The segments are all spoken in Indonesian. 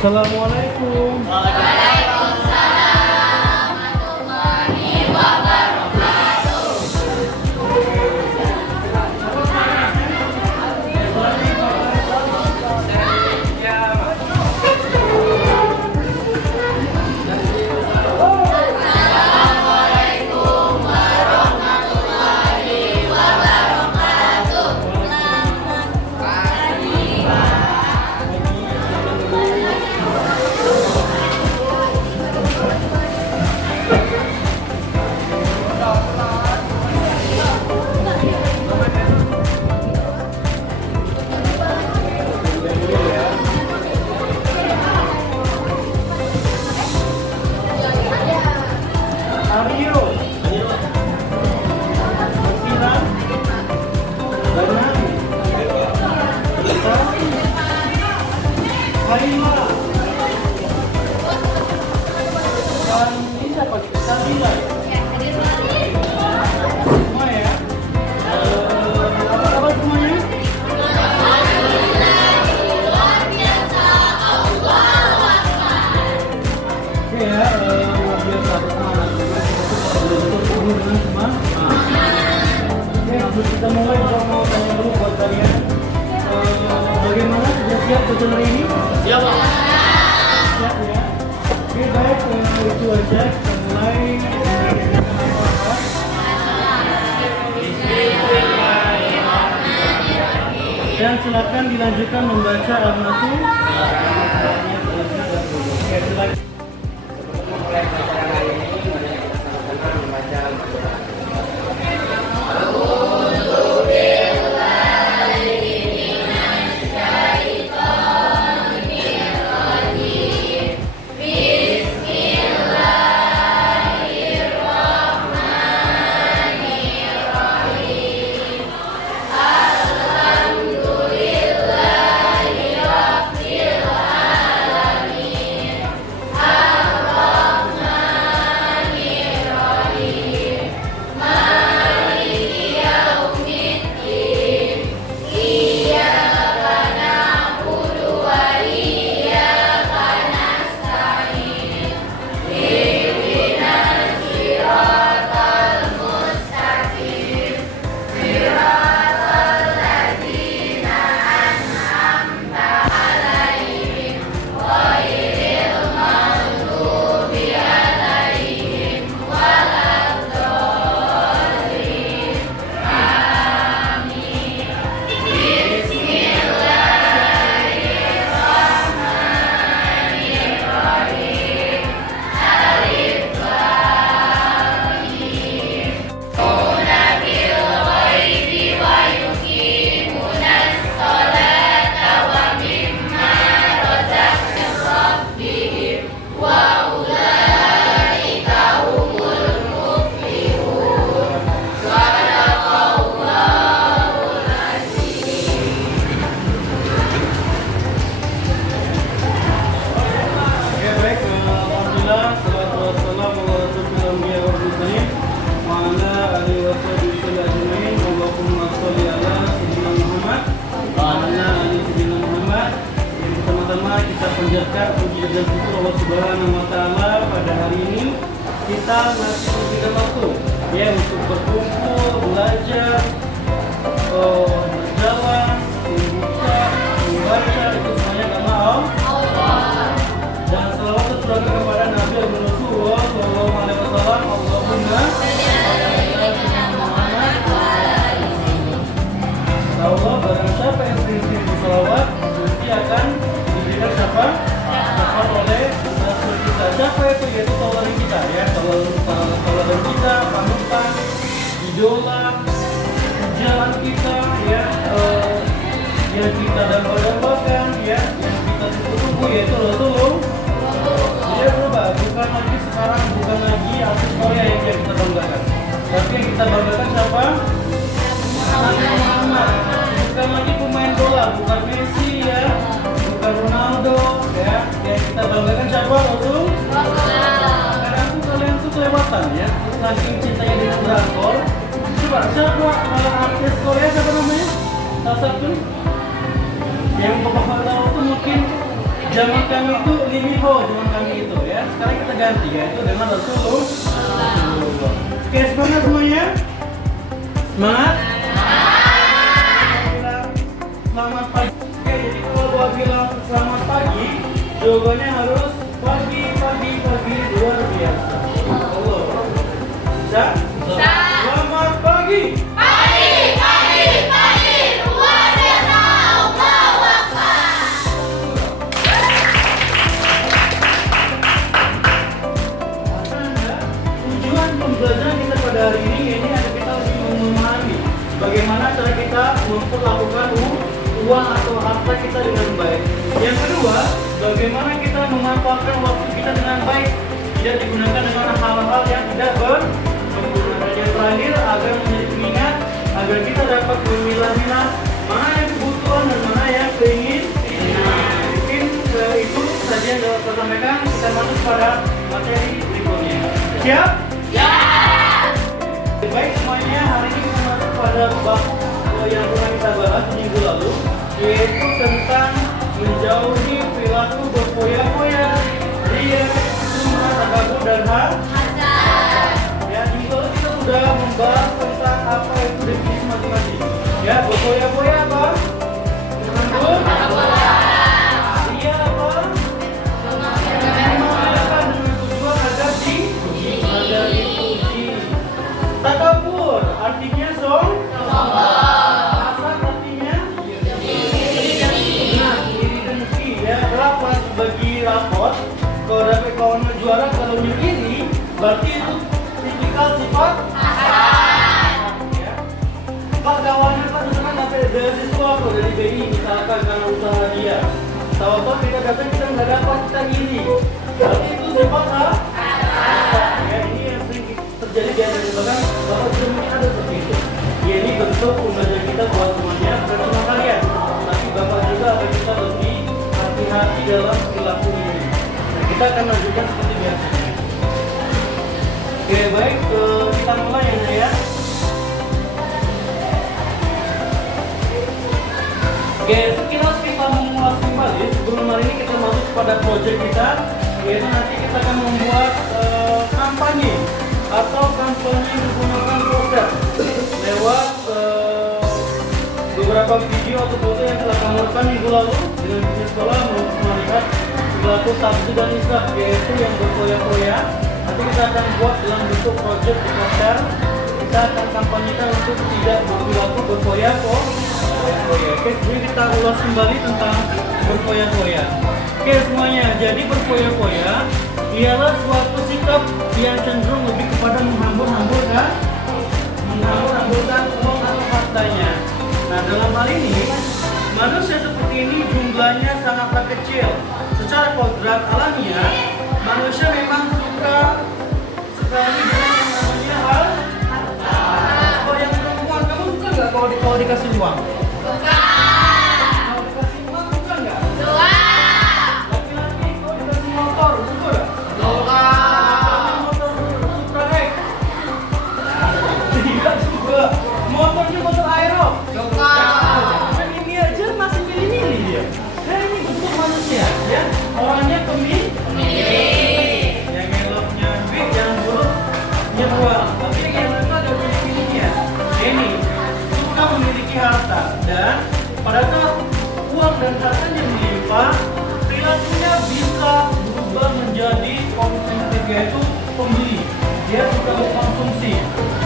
Assalamualaikum. Kita mulai, saya mau tanya dulu buat kalian, bagaimana sudah siap untuk hari ini? Siap, Pak. Siap ya. Oke, baik, itu aja kita mulai. Dan silakan dilanjutkan membaca Al-Nasr. Oke, silakan. Mulai acara hari ini, kita membaca Al-Quran. Puji dan syukur Allah Subhanahu wa Ta'ala, pada hari ini kita masih diberikan waktu ya untuk berkumpul, belajar, berjalan, membuka, membaca, itu semuanya karena Allah. Dan selawat tercurahkan kepada Nabi Rasulullah Sallallahu Alaihi Wasallam. Allahumma Allah, barang siapa yang sering berselawat nanti akan diberikan syafaat oleh Rasul kita. Siapa itu? Yaitu tauladan kita ya, tauladan kita, panutan, idola, jalan kita ya, yang kita dambakan ya, yang kita tunggu yaitu Rasulullah. Dia berubah, bukan lagi sekarang, bukan lagi artis Korea yang kita banggakan, tapi yang kita banggakan siapa? Nabi Muhammad. Bukan lagi pemain bola, bukan Messi ya, bukan Ronaldo ya. Yang kita banggakan siapa? Rasul. Karena itu kalian tuh kelewatan ya, saking cintanya dengan drakor. Coba siapa artis Korea, siapa namanya? Salah satu yang bapak tahu itu mungkin Zaman kami itu limiho, zaman kami itu ya. Sekarang kita ganti ya, itu dengan Rasulullah. Oke, semangat semuanya. Semangat. Selamat pagi. Oke, jadi kalau gua bilang selamat pagi, jawabannya harus pagi luar biasa. Halo. Bisa? Bisa. Selamat pagi. Pagi, luar biasa. Allahu Akbar. Tujuan pembelajaran kita pada hari ini ada kita lebih memahami bagaimana cara kita memperlakukan uang atau harta kita dengan baik. Yang kedua, bagaimana kita memanfaatkan waktu kita dengan baik, tidak digunakan dengan hal-hal yang tidak berguna. Yang terakhir, agar menjadi pengingat, agar kita dapat memilah-milah mana yang kebutuhan dan mana yang keinginan. Mungkin itu saja yang dapat saya sampaikan. Kita masuk pada materi berikutnya. Siap? Ya. Baik semuanya, hari ini kita masuk pada bab yang pernah kita bahas minggu lalu, yaitu tentang menjauhi perilaku berfoya-foya, ria, sumber, takabur, dan Azan. ya, minggu lalu kita sudah membahas tentang apa itu definisi masing-masing. Ya, berfoya-foya apa? Takabur. Ria apa? Memamerkan dengan tujuan agar dipuji. Takabur artinya asal artinya iri dengki ya. Rapor bagi rapor, kalau dapat kawan juara, kalau iri berarti itu tipikal sifat ya. Pak kawannya Pak misalkan dapat beasiswa kok dari BI misalkan karena usaha dia, tahu-tahu kita dapat, kita nggak dapat, kita iri, berarti itu sifat ya. Ini yang sering terjadi di antara bahkan bahwa mungkin ada seperti itu. Ya, ini bentuk pembelajaran kita buat semuanya, bukan cuma kalian, tapi bapak juga agar kita lebih hati-hati dalam perilaku ini. Nah, kita akan lanjutkan seperti biasanya. Oke, baik, kita mulai ya. Oke, sekilas kita mengulas kembali. Sebelum hari ini kita masuk pada proyek kita, yaitu nanti kita akan membuat kampanye atau kampanye menggunakan poster lewat beberapa video atau foto yang telah kami rekam minggu lalu dengan bisnis sekolah melihat perilaku sabtu dan islah, yaitu yang berfoya-foya. Nanti kita akan buat dalam bentuk proyek di poster. Kita akan kampanyekan untuk tidak berperilaku berfoya-foya. Oke, jadi kita ulas kembali tentang berfoya-foya. Oke semuanya, jadi berfoya-foya ialah suatu sikap yang cenderung lebih kepada menghambur-hamburkan uang atau hartanya. Nah, dalam hal ini manusia seperti ini jumlahnya sangatlah kecil. Secara kodrat alamiah, manusia memang suka sekali dengan yang namanya harta. Kalau yang perempuan, kamu suka nggak kalau dikasih uang? Suka. Kalau dikasih uang suka nggak? Suka. Laki-laki kalau dikasih motor suka nggak? Suka. Motor Supra X. Tidak juga. Motornya motor aero. Suka. Dan ini aja masih milih-milih dia. Nah, ini bentuk manusia ya. Orangnya pemilih. Yang eloknya duit, yang buruknya uang. Tapi yang enak itu ada pilih-pilihnya. Ini suka memiliki harta, dan pada saat uang dan hartanya melimpah, perilakunya bisa berubah menjadi konsumtif, yaitu pembeli. Dia suka mengkonsumsi,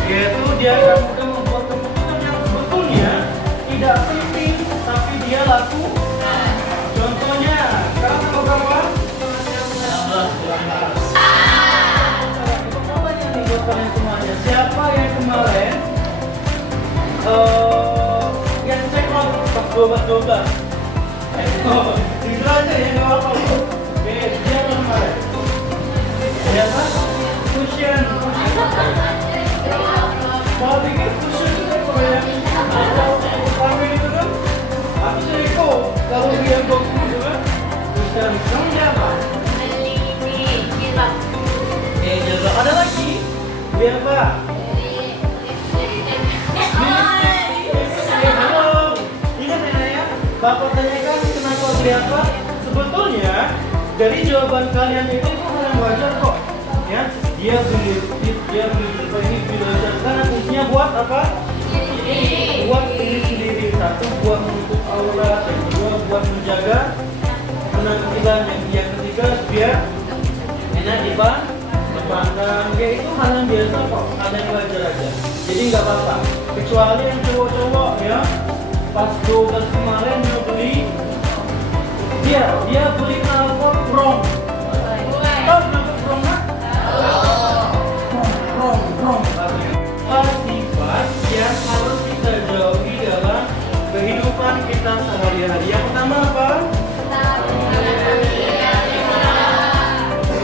yaitu dia akan mudah membuat keputusan yang sebetulnya tidak penting, tapi dia laku. Contohnya, sekarang tanggal berapa? 16. Itu tanya nih buat kalian semuanya. Siapa yang kemarin yang cek out pas 12-12? Jujur aja ya, nggak apa-apa. Oke, dia kemarin. Siapa? Cushion. Kalau pikir cushion itu apa ya? Pamer itu kan? Aku jadi kok. Kalau dia bagus itu kan? Cushion. Kamu dia apa? Jilbab. Ada lagi? Dia apa? Halo. Ingat ya? Bapak tanyakan kenapa beli apa? sebetulnya dari jawaban kalian itu hal yang wajar kok. Ya, dia beli ini belajar karena fungsinya buat apa? Buat diri sendiri. Satu buat menutup aurat, yang kedua buat menjaga penampilan, yang ketiga biar enak dipandang. Ya itu hal yang biasa kok, hal yang wajar aja. Jadi nggak apa-apa. Kecuali yang cowok-cowok ya, pas 12 kemarin dia beli knalpot brong. Tahu knalpot brong nggak? Brong. Sifat yang harus kita jauhi dalam kehidupan kita sehari-hari. Yang pertama apa?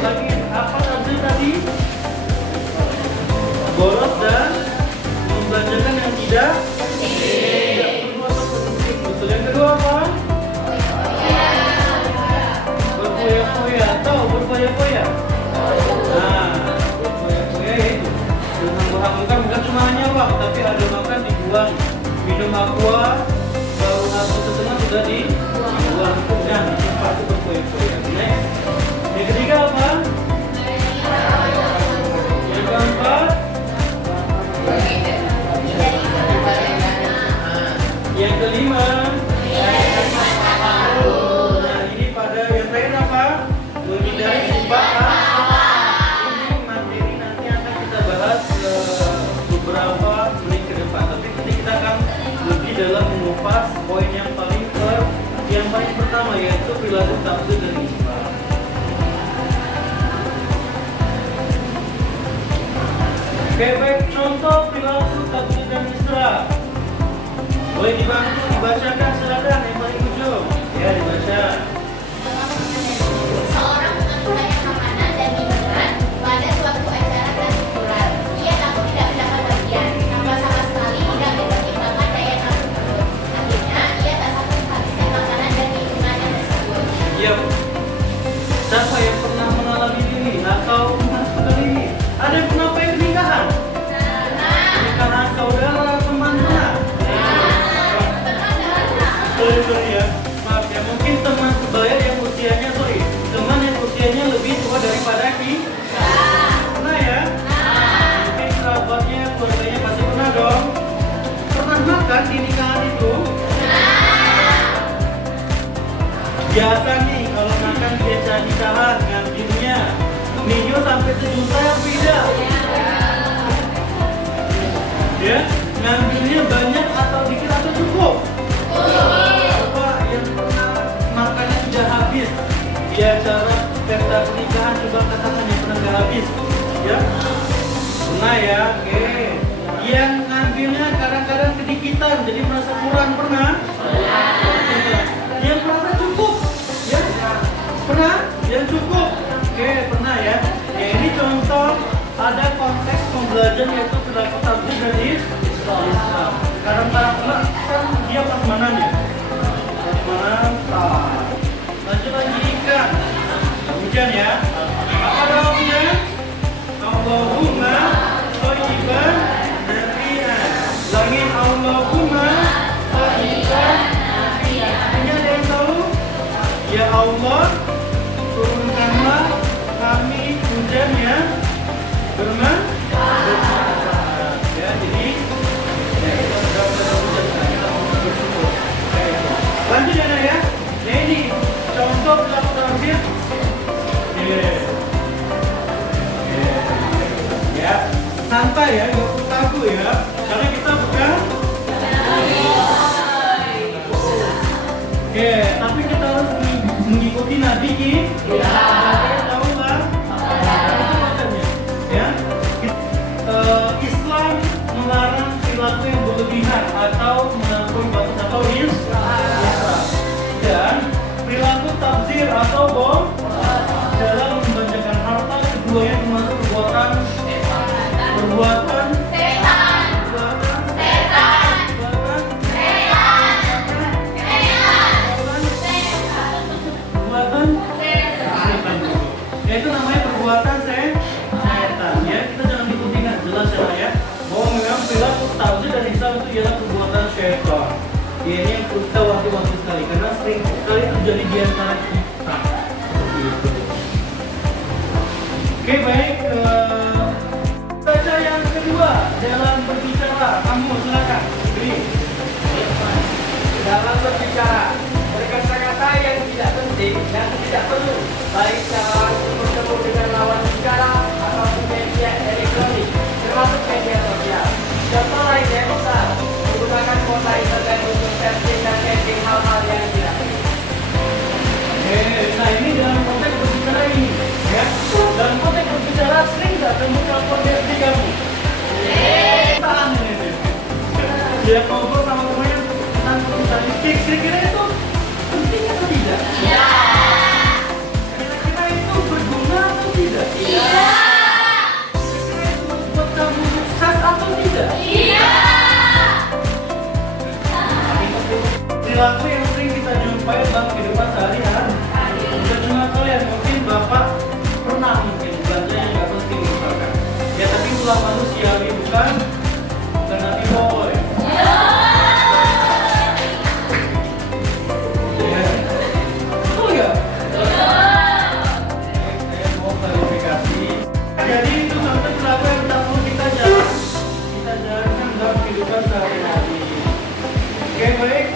Lagi apa tadi? Boros dan membelanjakan yang tidak perlu atau penting. Betul. Yang kedua apa? Berfoya-foya. Tahu berfoya-foya? Nah, berfoya-foya itu menghambur-hamburkan bukan cuma hanya uang, tapi ada makan dibuang, minum aqua baru habis setengah sudah dibuang. Dan sifat itu berfoya-foya. Next. Yang ketiga apa? Yang keempat? Yang kelima? Nah, ini pada yang terakhir apa? Menghindari sumpah. Ini materi nanti akan kita bahas beberapa menit ke depan. Tapi nanti kita akan lebih dalam mengupas poin yang paling pertama, yaitu perilaku tafsir dan isbah. Oke, baik, contoh perilaku tafsir dan isbah. Boleh dibantu dibacakan, silakan yang paling ujung. Ya, dibaca. Seorang pengantin makanan dan minuman pada suatu acara dan syukuran. Ia takut tidak mendapat bagian, tanpa sama sekali tidak mempertimbangkan daya tahan perut. Akhirnya ia tak sanggup menghabiskan makanan dan minuman tersebut. Iya. Siapa yang pernah mengalami ini atau melakukan ini? Ada yang pernah pernikahan? Pernikahan saudara, teman pernah? Sorry ya, maaf ya, mungkin teman sebaya yang teman yang usianya lebih tua daripada kita. Pernah ya? Mungkin kerabatnya, keluarganya pasti pernah dong. Pernah makan di nikahan itu? Biasa nih kalau makan biasa nikahan ngambilnya minggu sampai sejuta yang beda. Ya, ngambilnya banyak atau dikit atau cukup? Apa yang pernah makannya sudah habis di acara pesta pernikahan, coba katakan yang pernah nggak habis, ya? Pernah ya? Oke. Yang ngambilnya kadang-kadang kedikitan, jadi merasa kurang, pernah? Yang merasa cukup, ya? Pernah? Yang cukup? Oke, pernah ya? Ya ini contoh ada konteks pembelajaran yaitu perilaku tafsir dan isbah. Kadang-kadang pernah kan dia prasmananya. Mantap. Lanjut lagi ikan. Hujan ya. Apa doanya? Allahumma thayyiban nafi'an. Langit Allahumma thayyiban nafi'an. Ini ada yang tahu? Ya Allah, turunkanlah kami hujan ya bermanfaat. Ya, jadi lanjut ya Nak ya. Nah ini contoh perilaku tafsir. Ya, santai ya, nggak perlu kaku ya. Karena kita bukan. Oke, tapi kita harus mengikuti Nabi kita. Tahu lah. Itu maksudnya. Ya, Islam melarang perilaku yang berlebihan atau melampaui batas atau dan perilaku tafsir atau dalam membelanjakan harta, keduanya termasuk perbuatan yaitu namanya perbuatan setan ya. Kita jangan ikuti, nggak jelas ya bahwa memang perilaku tafsir dan Islam itu ialah perbuatan syaitan. Ini yang perlu kita wanti-wanti sekali karena sering sekali terjadi di antara Oke, baik. Baca yang kedua, dalam berbicara. Kamu silakan. Beri. Dalam berbicara, berkata-kata yang tidak penting dan tidak perlu, baik secara langsung bertemu dengan lawan bicara ataupun media elektronik, termasuk media sosial. Contoh lainnya misal, menggunakan kuota internet untuk searching dan chatting hal-hal yang tidak penting. Nah ini dalam konteks berbicara ini, ya. Dalam konteks berbicara sering nggak kamu telepon di kamu? Tahan ini. Dia ngobrol sama temannya tentang perusahaan. Kira-kira itu penting atau tidak? Iya. Kira-kira itu berguna atau tidak? Iya. Kira-kira itu membuat kamu sukses atau tidak? Iya. Perilaku yang sering kita jumpai dalam kehidupan sehari-hari. Bukan cuma kalian, mungkin bapak pernah mungkin belanja yang nggak penting misalkan. Ya tapi itulah manusiawi, bukan nanti boy. Ya, betul nggak? Saya mau klarifikasi. Jadi itu satu perilaku yang tak perlu kita jalankan dalam kehidupan sehari-hari. Oke baik.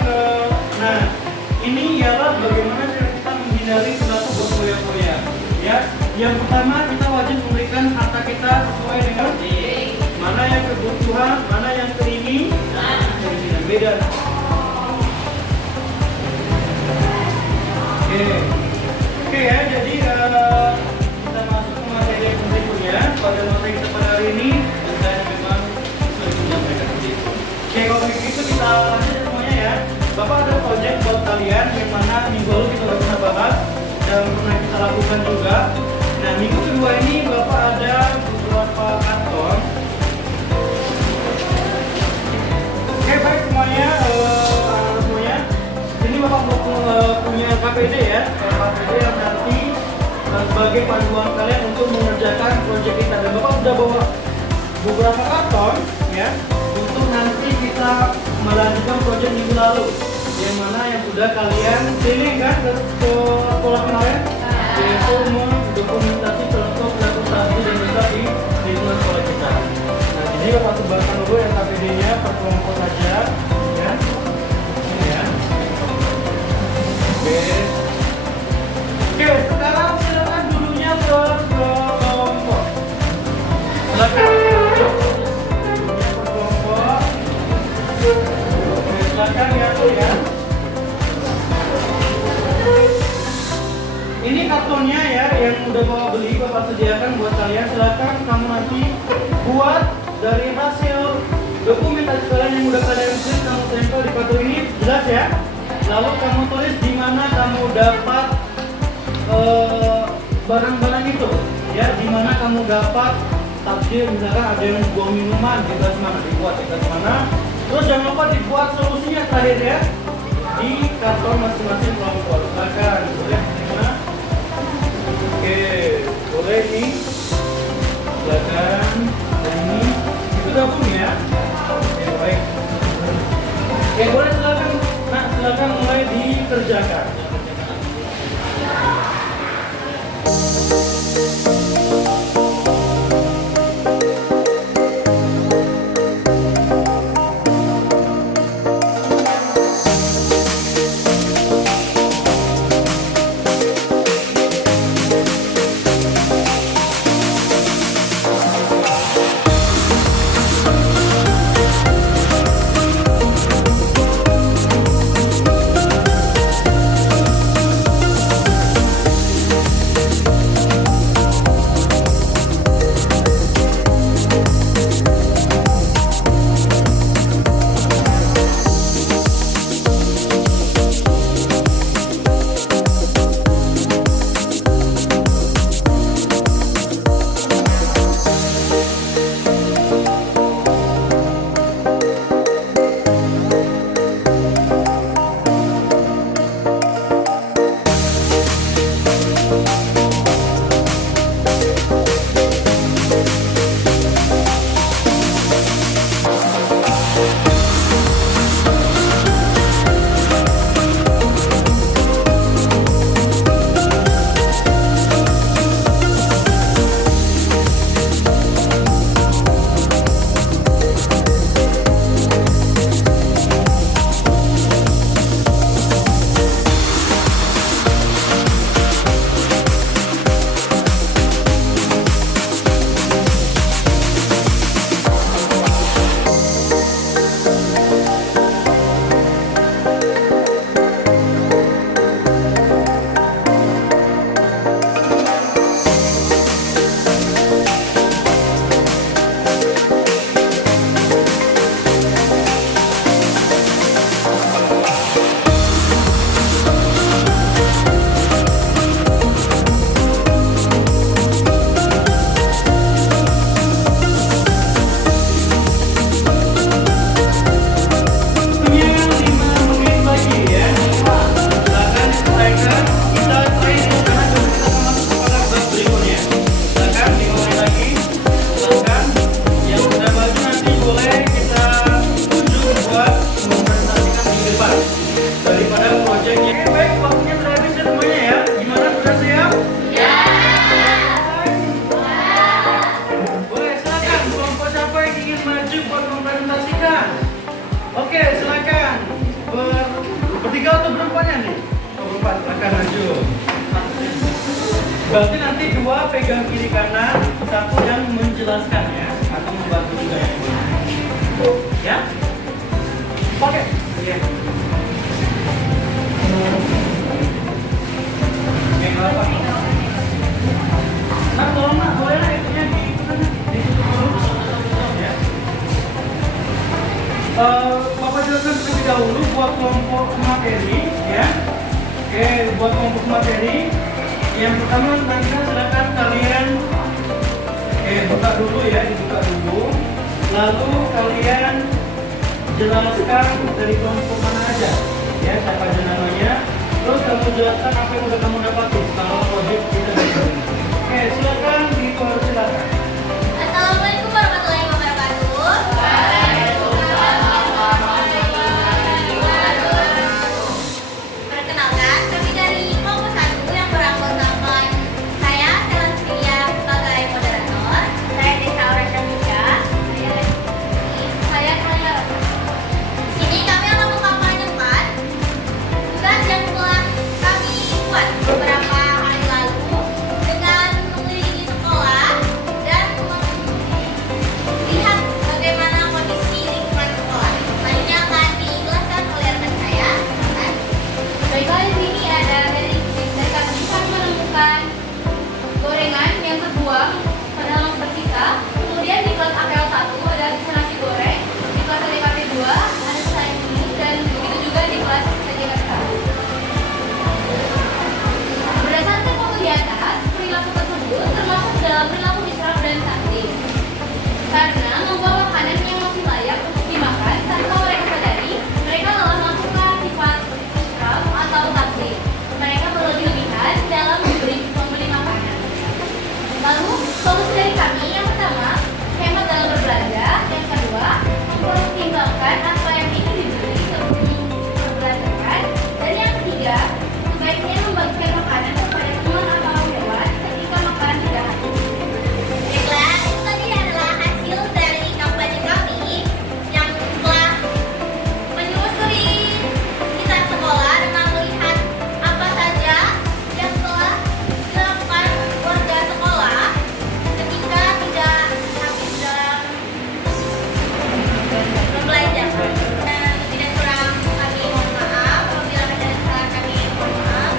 Nah ini ialah bagaimana cara kita menghindari perilaku berfoya-foya. Ya, yang pertama kita wajib memberikan harta kita sesuai dengan mana yang kebutuhan, mana yang keinginan. Beda. Oke ya. Jadi kita masuk ke materi yang berikutnya. Pada materi kita pada hari ini, dan saya memang sudah menyampaikan itu. Oke, kalau begitu kita lanjut semuanya ya. Bapak ada project buat kalian yang mana minggu lalu kita udah pernah bahas dan pernah kita lakukan juga. Nah minggu kedua ini Bapak ada beberapa karton. Oke baik semuanya, semuanya. Ini Bapak punya KPD ya, KPD yang nanti sebagai panduan kalian untuk mengerjakan project kita. Dan Bapak sudah bawa beberapa karton ya untuk nanti kita melanjutkan project minggu lalu, yang mana yang sudah kalian keliling kan ke sekolah kemarin, yaitu mendokumentasi contoh presentasi dan juga di lingkungan sekolah kita. Nah jadi Bapak sebarkan dulu yang KPD-nya per kelompok saja ya. Ini ya. Oke, sekarang silakan dulunya ke kelompok. Silakan. Silakan ya tuh ya. Ini kartonnya ya yang udah Bapak beli, Bapak sediakan buat kalian. Silakan kamu nanti buat dari hasil dokumentasi kalian yang udah kalian tulis, kamu tempel di kartu ini, jelas ya. Lalu kamu tulis di mana kamu dapat barang-barang itu, ya. Di mana kamu dapat takjil, misalkan ada yang buang minuman di kelas mana, dibuat di kelas mana. Terus jangan lupa dibuat solusinya terakhir ya di karton masing-masing kelompok. Silakan, boleh terima. Oke, boleh ini. Silakan. Dan ini itu gabung ya. Oke, baik. Oke, boleh silakan. Nah, silakan mulai dikerjakan. Oke, baik, waktunya sudah habis ya semuanya ya. Gimana, sudah siap? Ya. Boleh, silakan. Kelompok siapa yang ingin maju buat mempresentasikan? Oke, silakan. Bertiga atau berempatnya nih? Berempat, silakan maju. Berarti nanti dua pegang kiri kanan, satu yang menjelaskan ya, atau membantu juga yang ini. Ya? Oke. Ya. Oke, apa? Nah, tolong nak, boleh lah itunya ditutup dulu, ya. Bapak jelaskan terlebih dahulu buat kelompok materi, ya. Oke, buat kelompok materi. Yang pertama nanti silakan kalian buka dulu ya, dibuka dulu. Lalu kalian jelaskan dari kelompok mana aja, ya, siapa aja namanya. Terus kamu jelaskan apa yang udah kamu dapatin selama project kita ini. Oke, silakan dipersilakan. Assalamualaikum warahmatullahi wabarakatuh. Perkenalkan, kami dari kelompok 1 yang beranggotakan saya, Stella Sofia, sebagai moderator. Saya Desa Aurelia Mika. Saya Kaya. Sini kami akan mengkampanyekan tugas yang telah kami buat beberapa hari lalu dengan mengelilingi sekolah dan melihat bagaimana kondisi lingkungan sekolah. Selanjutnya akan dijelaskan oleh rekan saya. Baiklah, di sini ada dari kami kami menemukan gorengan yang terbuang pada dalam tersisa. Kemudian di kelas AKL 1 ada nasi goreng, di kelas ADKP 2 ada sayur ini, dan begitu juga di kelas ADKP 1. Berdasarkan foto di atas, perilaku tersebut termasuk dalam perilaku israf dan takdir. Karena membawa makanan yang masih layak untuk dimakan tanpa mereka sadari, mereka telah melakukan sifat israf atau takdir. Mereka berlebihan dalam membeli makanan. Lalu, solusi dari kami yang pertama, hemat dalam berbelanja. Yang kedua, mempertimbangkan apa yang ingin dibeli sebelum membelanjakan. Dan yang ketiga, sebaiknya membagikan makanan kepada teman atau hewan ketika makanan tidak habis. Baiklah, itu tadi adalah hasil dari kampanye kami yang telah menyusuri sekitar sekolah dengan melihat apa saja yang telah dilakukan warga sekolah ketika tidak habis dalam membelanja. Dan tidak kurang kami mohon maaf, apabila ada kesalahan kami mohon maaf.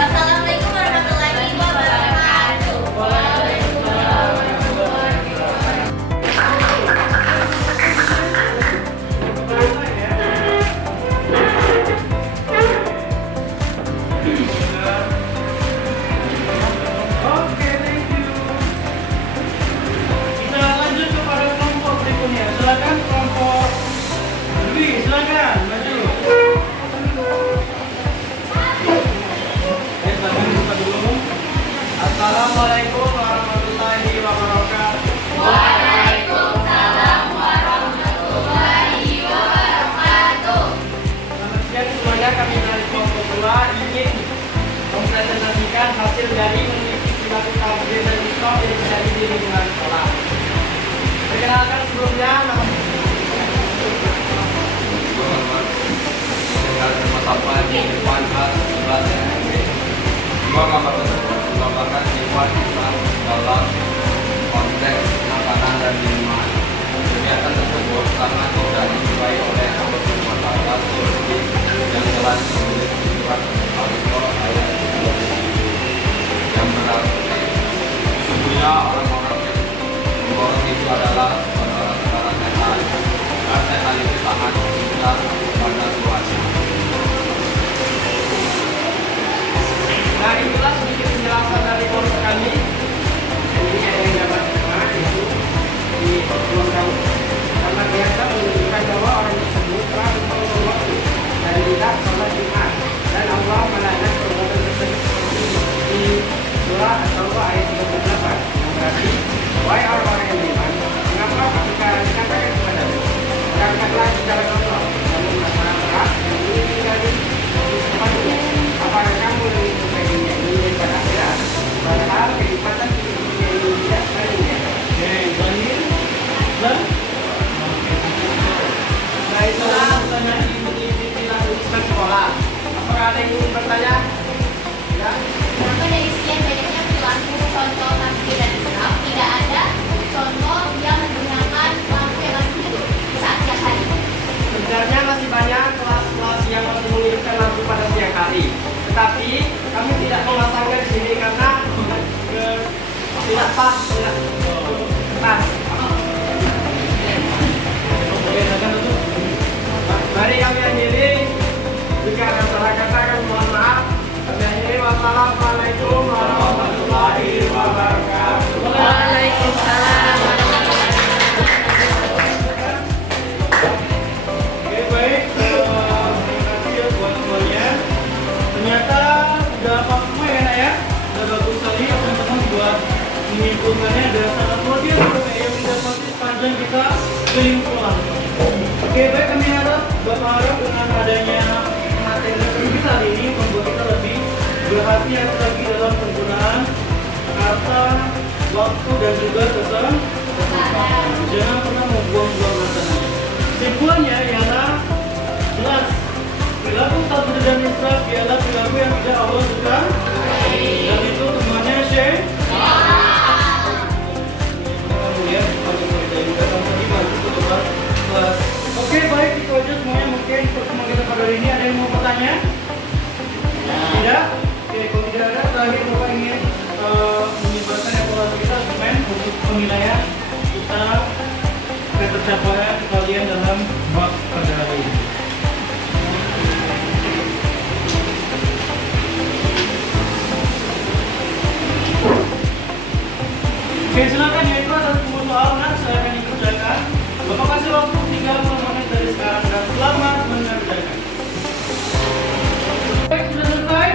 Wassalamualaikum warahmatullahi wabarakatuh. Waalaikumsalam warahmatullahi wabarakatuh. Oke, thank you. Kita lanjut kepada kelompok berikutnya. Silakan kelompok Dwi, silakan maju. Silakan buka dulu. Assalamualaikum warahmatullahi wabarakatuh. Waalaikumsalam warahmatullahi wabarakatuh. Selamat siang semuanya, kami dari kelompok 2 ingin mempresentasikan hasil dari mengikuti perilaku takdir dan israf yang terjadi di lingkungan sekolah. Perkenalkan sebelumnya, nama dengan permasalahan di depan khas ibadah dua gambar tersebut menggambarkan sifat Islam dalam konteks makanan dan minuman. Kegiatan tersebut sangat tidak disukai oleh anggota masyarakat seperti yang telah disebut surat Al-Baqarah ayat 27 yang berarti sesungguhnya orang-orang yang memborong itu adalah saudara-saudara setan dan setan itu sangat cinta pada Tuhannya. Nah, itulah sedikit penjelasan dari kelompok kami. Jadi ada yang dapat terima itu di ruang tamu. Karena biasa menunjukkan bahwa orang tersebut telah mengulur waktu dan tidak sholat Jumat. Dan Allah melaknat perbuatan tersebut seperti di surah At-Taubah ayat 38. Yang berarti, wahai orang-orang yang beriman, mengapa ketika dikatakan kepadamu, berangkatlah di jalan Allah, namun masalah berat yang ingin tinggal di tempatmu. waktu dan juga kesempatan. Jangan pernah membuang-buang hartanya. Kesimpulannya ialah jelas perilaku tak budi dan mesra ialah perilaku yang tidak Allah suka, dan itu semuanya Oke, baik, itu aja semuanya mungkin pertemuan kita pada hari ini. Ada yang mau bertanya? Tidak? Oke, kalau tidak ada, terakhir Bapak ingin menyebarkan evaluasi kita dokumen untuk penilaian kita tercapaian kalian dalam bab pada hari ini. Oke, silakan ya, itu ada 10 soal. Nah, saya akan dikerjakan. Bapak kasih waktu 30 menit dari sekarang dan selamat mengerjakan. Baik, sudah selesai?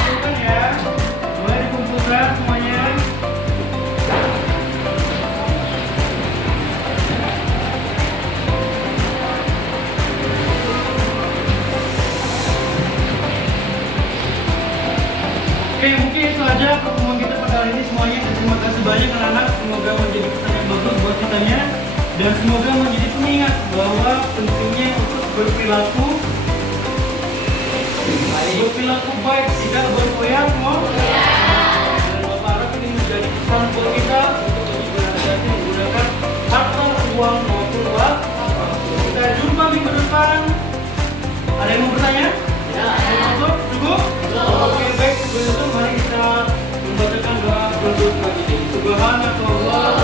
Silakan ya. Mulai dikumpulkan semuanya. Oke, mungkin itu aja pertemuan kita pada hari ini semuanya. Terima kasih banyak anak-anak. Semoga menjadi kesan yang bagus buat kitanya, dan semoga menjadi pengingat bahwa pentingnya untuk berperilaku baik, tidak berkoyak. Dan Bapak harap ini menjadi pesan buat kita untuk lebih berhati-hati menggunakan harta, uang maupun waktu. Kita jumpa minggu depan. Ada yang mau bertanya? Ya. Cukup? Oke, baik. Sebelum itu mari kita membacakan doa penutup pagi ini. Subhanallah.